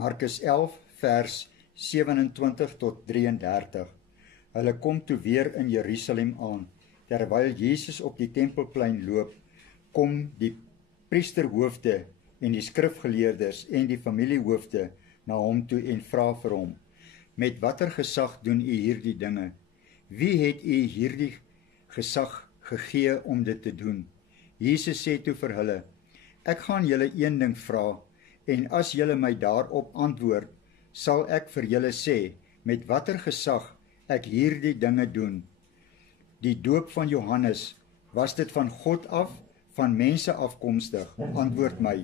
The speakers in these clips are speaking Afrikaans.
Markus 11 vers 27 tot 33. Hulle kom toe weer in Jerusalem aan. Terwyl Jesus op die tempelplein loop, kom die priesterhoofde en die skrifgeleerdes en die familiehoofde na hom toe en vra vir hom: Met watter gesag doen u hierdie dinge? Wie het u hierdie gesag gegee om dit te doen? Jesus sê toe vir hulle: Ek gaan julle een ding vra, en as julle my daarop antwoord, sal ek vir julle sê, met watter gesag ek hierdie dinge doen. Die doop van Johannes, was dit van God af, van mense afkomstig? Antwoord my.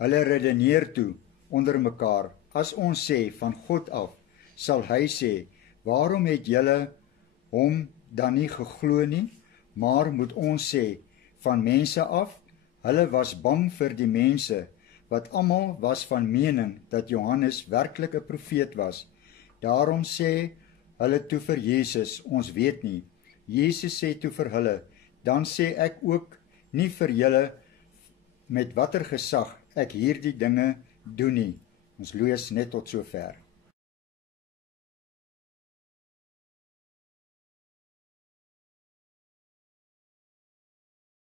Hulle redeneer toe onder mekaar: As ons sê van God af, sal hy sê: Waarom het julle hom dan nie geglo nie? Maar moet ons sê van mense af? Hulle was bang vir die mense, wat almal was van mening dat Johannes werklik 'n profeet was. Daarom sê hulle toe vir Jesus: Ons weet nie. Jesus sê toe vir hulle: Dan sê ek ook nie vir julle met watter gesag ek hierdie dinge doen nie. Ons lees net tot sover.